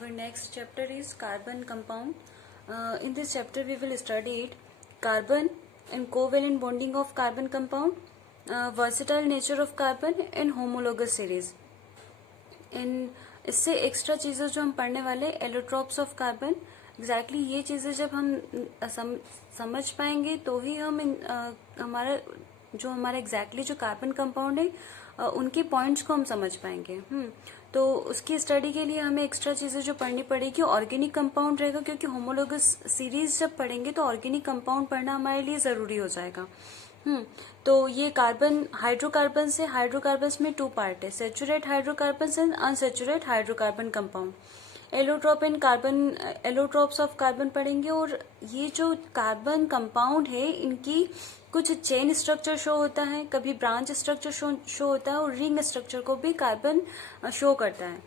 Our next chapter is carbon compound. In this chapter we will study carbon and covalent bonding of carbon compound, versatile nature of carbon and homologous series. इन इससे extra चीज़ें जो हम पढ़ने वाले allotropes of carbon, exactly ये चीज़ें जब हम समझ पाएंगे तो ही हम हमारा एग्जैक्टली जो कार्बन कंपाउंड है उनके पॉइंट्स को हम समझ पाएंगे। तो उसकी स्टडी के लिए हमें एक्स्ट्रा चीज़ें जो पढ़नी पड़ेगी ऑर्गेनिक कंपाउंड रहेगा, क्योंकि होमोलोगस सीरीज जब पढ़ेंगे तो ऑर्गेनिक कंपाउंड पढ़ना हमारे लिए ज़रूरी हो जाएगा। तो ये कार्बन हाइड्रोकार्बन से, हाइड्रोकार्बन में टू पार्ट है, saturate hydrocarbon and unsaturate hydrocarbon compound. Allotrope and carbon, allotropes of carbon पढ़ेंगे। और ये जो कार्बन कंपाउंड है इनकी कुछ चेन स्ट्रक्चर शो होता है, कभी ब्रांच स्ट्रक्चर शो होता है और रिंग स्ट्रक्चर को भी कार्बन शो करता है।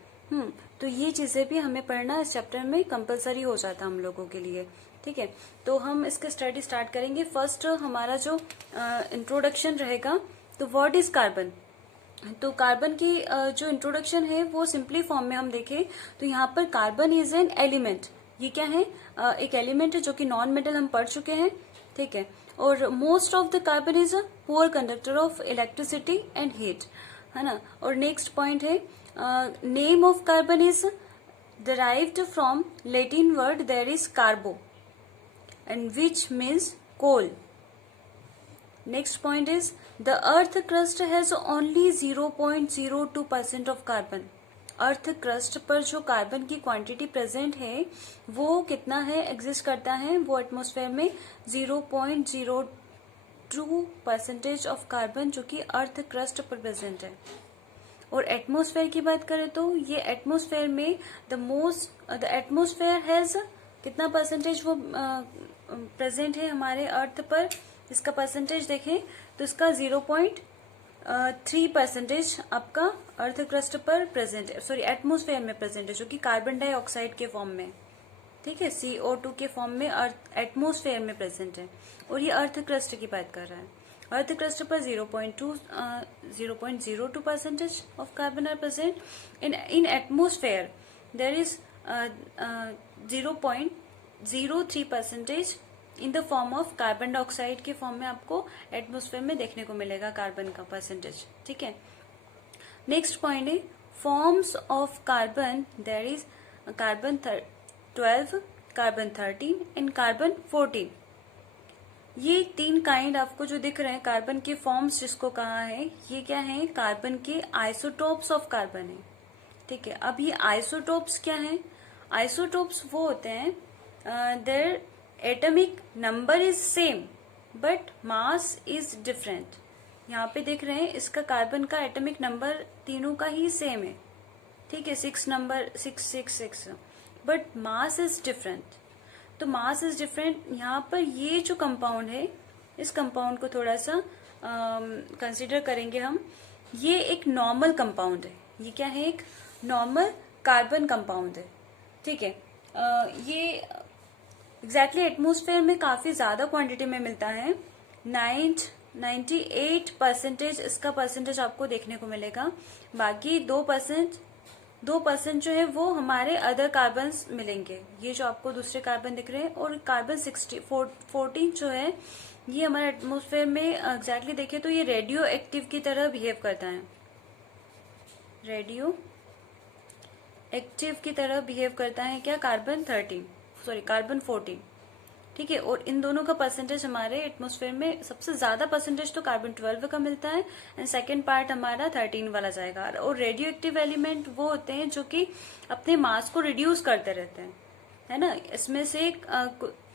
तो ये चीजें भी हमें पढ़ना इस चैप्टर में कंपलसरी हो जाता है हम लोगों के लिए। ठीक है, तो हम इसके स्टडी स्टार्ट करेंगे। फर्स्ट हमारा जो इंट्रोडक्शन रहेगा, तो व्हाट इज कार्बन। तो कार्बन की जो इंट्रोडक्शन है वो सिंपली फॉर्म में हम देखें तो यहाँ पर कार्बन इज एन एलिमेंट। ये क्या है? एक एलिमेंट है जो कि नॉन मेटल हम पढ़ चुके हैं। ठीक है, और most of the carbon is a poor conductor of electricity and heat, है ना। और नेक्स्ट पॉइंट है name of carbon is derived from Latin word there is carbo and which means coal. Next point is the earth crust has only 0.02% of carbon. Earth crust पर जो carbon की quantity present है वो कितना है, exist करता है, वो एटमॉस्फेयर में 0.02% ऑफ कार्बन जो कि अर्थ क्रस्ट पर प्रेजेंट है। और एटमॉस्फेयर की बात करें तो ये एटमॉस्फेयर में द एटमॉस्फेयर हैज कितना परसेंटेज वो प्रेजेंट है हमारे अर्थ पर। इसका परसेंटेज देखें तो इसका 0.3% आपका अर्थ क्रस्ट पर प्रेजेंट है, सॉरी एटमॉस्फेयर में प्रेजेंट है, जो कि कार्बन डाइऑक्साइड के फॉर्म में, ठीक है, CO2 के फॉर्म में एटमॉस्फेयर में प्रेजेंट है। और ये अर्थ क्रस्ट की बात कर रहा है। अर्थ क्रस्ट पर 0.02% of carbon are present. In atmosphere there is 0.03% in the form of carbon dioxide के फॉर्म में आपको एटमॉस्फेयर में देखने को मिलेगा कार्बन का परसेंटेज। ठीक है, नेक्स्ट पॉइंट है forms of carbon. There is carbon 12, carbon 13 and carbon 14। ये तीन काइंड आपको जो दिख रहे हैं कार्बन के फॉर्म्स जिसको कहा है, ये क्या है? कार्बन के आइसोटोप्स ऑफ कार्बन है। ठीक है, अब ये आइसोटोप्स क्या है? आइसोटोप्स वो होते हैं their atomic number is same but mass is different. यहाँ पे देख रहे हैं इसका कार्बन का एटॉमिक नंबर तीनों का ही सेम है। ठीक है, 666, बट मास इज डिफरेंट। तो मास इज डिफरेंट। यहाँ पर ये जो कंपाउंड है, इस कंपाउंड को थोड़ा सा कंसीडर करेंगे हम। ये एक नॉर्मल कंपाउंड है। ये क्या है? एक नॉर्मल कार्बन कंपाउंड है। ठीक है, ये एग्जैक्टली एटमॉस्फेयर में काफी ज्यादा क्वांटिटी में मिलता है। 98% इसका परसेंटेज आपको देखने को मिलेगा। बाकी 2% जो है वो हमारे अदर कार्बन मिलेंगे, ये जो आपको दूसरे कार्बन दिख रहे हैं। और कार्बन 14 जो है ये हमारे एटमॉस्फेयर में एग्जैक्टली देखें तो ये रेडियो एक्टिव की तरह बिहेव करता है। रेडियो एक्टिव की तरह बिहेव करता है क्या? कार्बन 14। ठीक है, और इन दोनों का परसेंटेज हमारे एटमॉस्फेयर में सबसे ज्यादा परसेंटेज तो कार्बन 12 का मिलता है एंड सेकेंड पार्ट हमारा 13 वाला जाएगा। और रेडियो एक्टिव एलिमेंट वो होते हैं जो कि अपने मास को रिड्यूस करते रहते हैं, है ना। इसमें से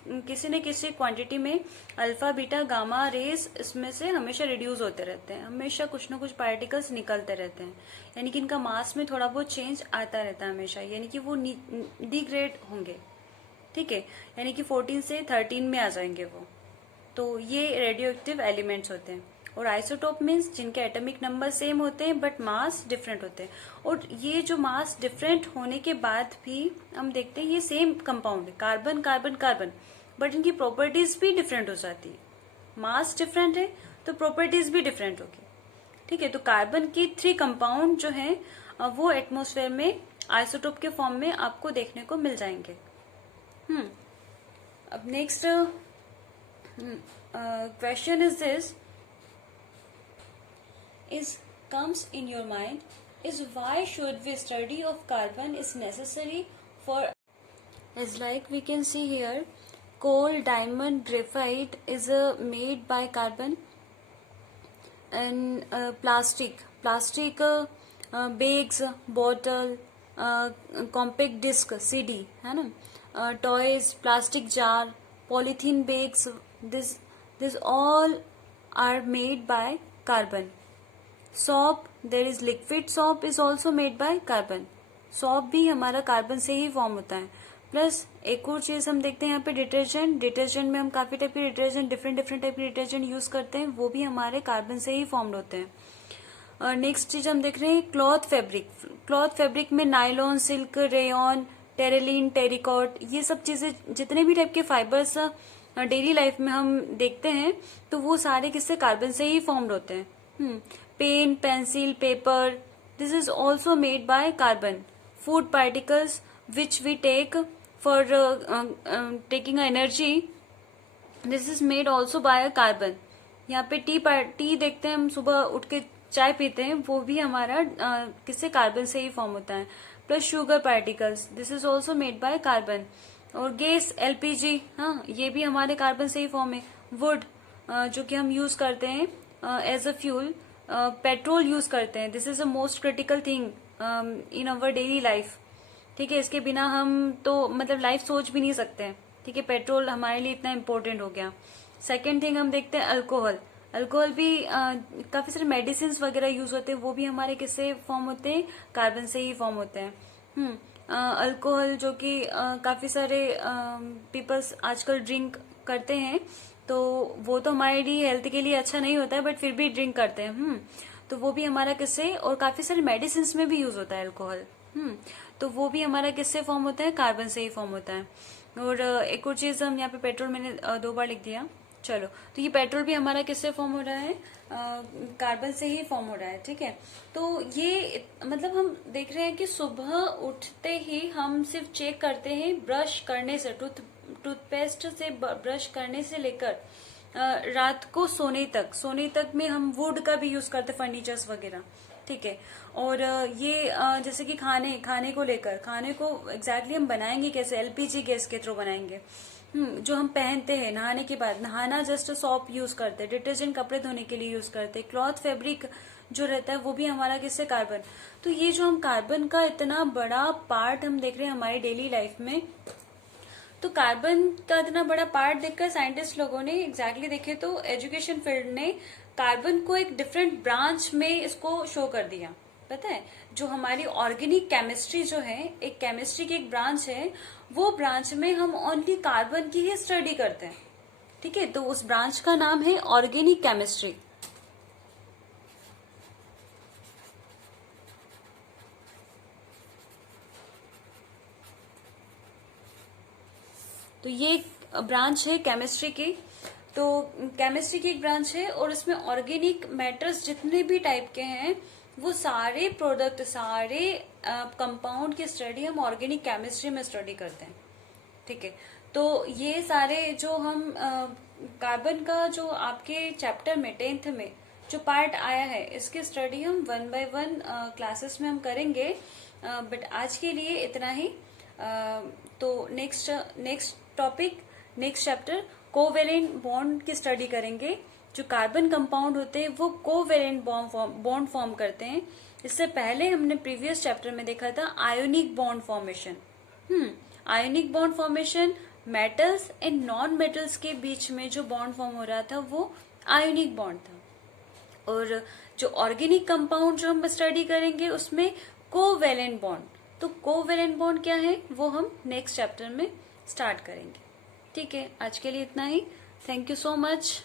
किसी न किसी क्वांटिटी में अल्फा, बीटा, गामा रेस इसमें से हमेशा रिड्यूस होते रहते हैं, हमेशा कुछ न कुछ पार्टिकल्स निकलते रहते हैं, यानी कि इनका मास में थोड़ा बहुत चेंज आता रहता है हमेशा, यानी कि वो डिग्रेड होंगे। ठीक है, यानी कि 14 से 13 में आ जाएंगे वो। तो ये रेडियो एक्टिव एलिमेंट्स होते हैं। और आइसोटोप मीन्स जिनके एटॉमिक नंबर सेम होते हैं बट मास डिफरेंट होते हैं। और ये जो मास डिफरेंट होने के बाद भी हम देखते हैं ये सेम कंपाउंड है, कार्बन कार्बन कार्बन, बट इनकी प्रॉपर्टीज भी डिफरेंट हो जाती है। मास डिफरेंट है तो प्रॉपर्टीज भी डिफरेंट होगी। ठीक है, तो कार्बन की 3 कंपाउंड जो है वो एटमॉस्फेयर में आइसोटोप के फॉर्म में आपको देखने को मिल जाएंगे। अब next question is this is comes in your mind is why should we study of carbon is necessary for is like we can see here coal, diamond, graphite is made by carbon and plastic bags, bottle, compact disc CD है ना, toys, plastic jar, polythene bags, this all are made by carbon. Soap, there is liquid soap is also made by carbon. soap भी हमारा carbon से ही form होता है। Plus एक और चीज हम देखते हैं यहाँ पे डिटर्जेंट में हम काफी टाइप के डिटर्जेंट डिफरेंट टाइप के डिटर्जेंट यूज करते हैं, वो भी हमारे कार्बन से ही फॉर्म्ड होते हैं। नेक्स्ट चीज हम देख रहे हैं क्लॉथ फैब्रिक में nylon, silk, rayon, terylene, terricot, ये सब चीजें जितने भी टाइप के फाइबर्स डेली लाइफ में हम देखते हैं तो वो सारे किससे कार्बन से ही फॉर्म्ड होते हैं। Pen, pencil, paper, this is also made by carbon. Food particles which we take for taking energy, this is made also by carbon. यहाँ पे टी देखते हैं, हम सुबह उठ के चाय पीते हैं, वो भी हमारा किससे कार्बन से ही फॉर्म होता है। Plus sugar particles, this is also made by carbon. और गैस एलपीजी, हाँ, ये भी हमारे कार्बन से ही फॉर्म है। वुड जो कि हम यूज करते हैं as a fuel, petrol use करते हैं, this is a most critical thing in our daily life. ठीक है, इसके बिना हम तो मतलब लाइफ सोच भी नहीं सकते हैं। ठीक है, पेट्रोल हमारे लिए इतना इम्पोर्टेंट हो गया। सेकेंड थिंग हम देखते हैं अल्कोहल भी काफी सारे मेडिसिन वगैरह यूज होते हैं, वो भी हमारे किससे फॉर्म होते हैं, कार्बन से ही फॉर्म होते हैं। अल्कोहल जो कि काफी सारे पीपल्स आजकल ड्रिंक करते हैं, तो वो तो हमारे लिए हेल्थ के लिए अच्छा नहीं होता है, बट फिर भी ड्रिंक करते हैं। तो वो भी हमारा किससे, और काफी सारे मेडिसिन में भी यूज होता है अल्कोहल। तो वो भी हमारा किससे फॉर्म होता है, कार्बन से ही फॉर्म होता है। और एक और चीज हम यहाँ पे पेट्रोल मैंने 2 बार लिख दिया, चलो, तो ये पेट्रोल भी हमारा किससे फॉर्म हो रहा है, कार्बन से ही फॉर्म हो रहा है। ठीक है, तो ये मतलब हम देख रहे हैं कि सुबह उठते ही हम सिर्फ चेक करते हैं ब्रश करने से, टूथपेस्ट से ब्रश करने से लेकर रात को सोने तक में हम वुड का भी यूज करते हैं, फर्नीचर्स वगैरह। ठीक है, और ये जैसे कि खाने को लेकर, खाने को एग्जैक्टली हम बनाएंगे कैसे, एलपीजी गैस के थ्रू बनाएंगे। जो हम पहनते हैं, नहाने के बाद, नहाना जस्ट सॉप यूज करते हैं, डिटर्जेंट कपड़े धोने के लिए यूज करते हैं, क्लॉथ फैब्रिक जो रहता है वो भी हमारा किससे, कार्बन। तो ये जो हम कार्बन का इतना बड़ा पार्ट हम देख रहे हैं हमारी डेली लाइफ में, तो कार्बन का इतना बड़ा पार्ट देखकर साइंटिस्ट लोगों ने एग्जैक्टली देखे तो एजुकेशन फील्ड ने कार्बन को एक डिफरेंट ब्रांच में इसको शो कर दिया। पता है, जो हमारी ऑर्गेनिक केमिस्ट्री जो है, एक केमिस्ट्री की एक ब्रांच है, वो ब्रांच में हम ओनली कार्बन की ही स्टडी करते हैं। ठीक है, तो उस ब्रांच का नाम है ऑर्गेनिक केमिस्ट्री। तो ये ब्रांच है केमिस्ट्री की, तो केमिस्ट्री की एक ब्रांच है, और इसमें ऑर्गेनिक मैटर्स जितने भी टाइप के हैं, वो सारे प्रोडक्ट, सारे कंपाउंड की स्टडी हम ऑर्गेनिक केमिस्ट्री में स्टडी करते हैं। ठीक है, तो ये सारे जो हम कार्बन का जो आपके चैप्टर में 10th में जो पार्ट आया है, इसकी स्टडी हम 1 by 1 क्लासेस में हम करेंगे, बट आज के लिए इतना ही। तो next topic, next chapter covalent bond की स्टडी करेंगे। जो कार्बन कंपाउंड होते हैं वो कोवेलेंट बॉन्ड फॉर्म करते हैं। इससे पहले हमने प्रीवियस चैप्टर में देखा था ionic bond formation. Ionic bond formation metals and non metals के बीच में जो बॉन्ड फॉर्म हो रहा था वो आयोनिक बॉन्ड था। और जो ऑर्गेनिक कंपाउंड जो हम स्टडी करेंगे उसमें कोवेलेंट बॉन्ड। तो कोवेलेंट बॉन्ड क्या है वो हम नेक्स्ट चैप्टर में स्टार्ट करेंगे। ठीक है, आज के लिए इतना ही। Thank you so much,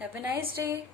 have a nice day.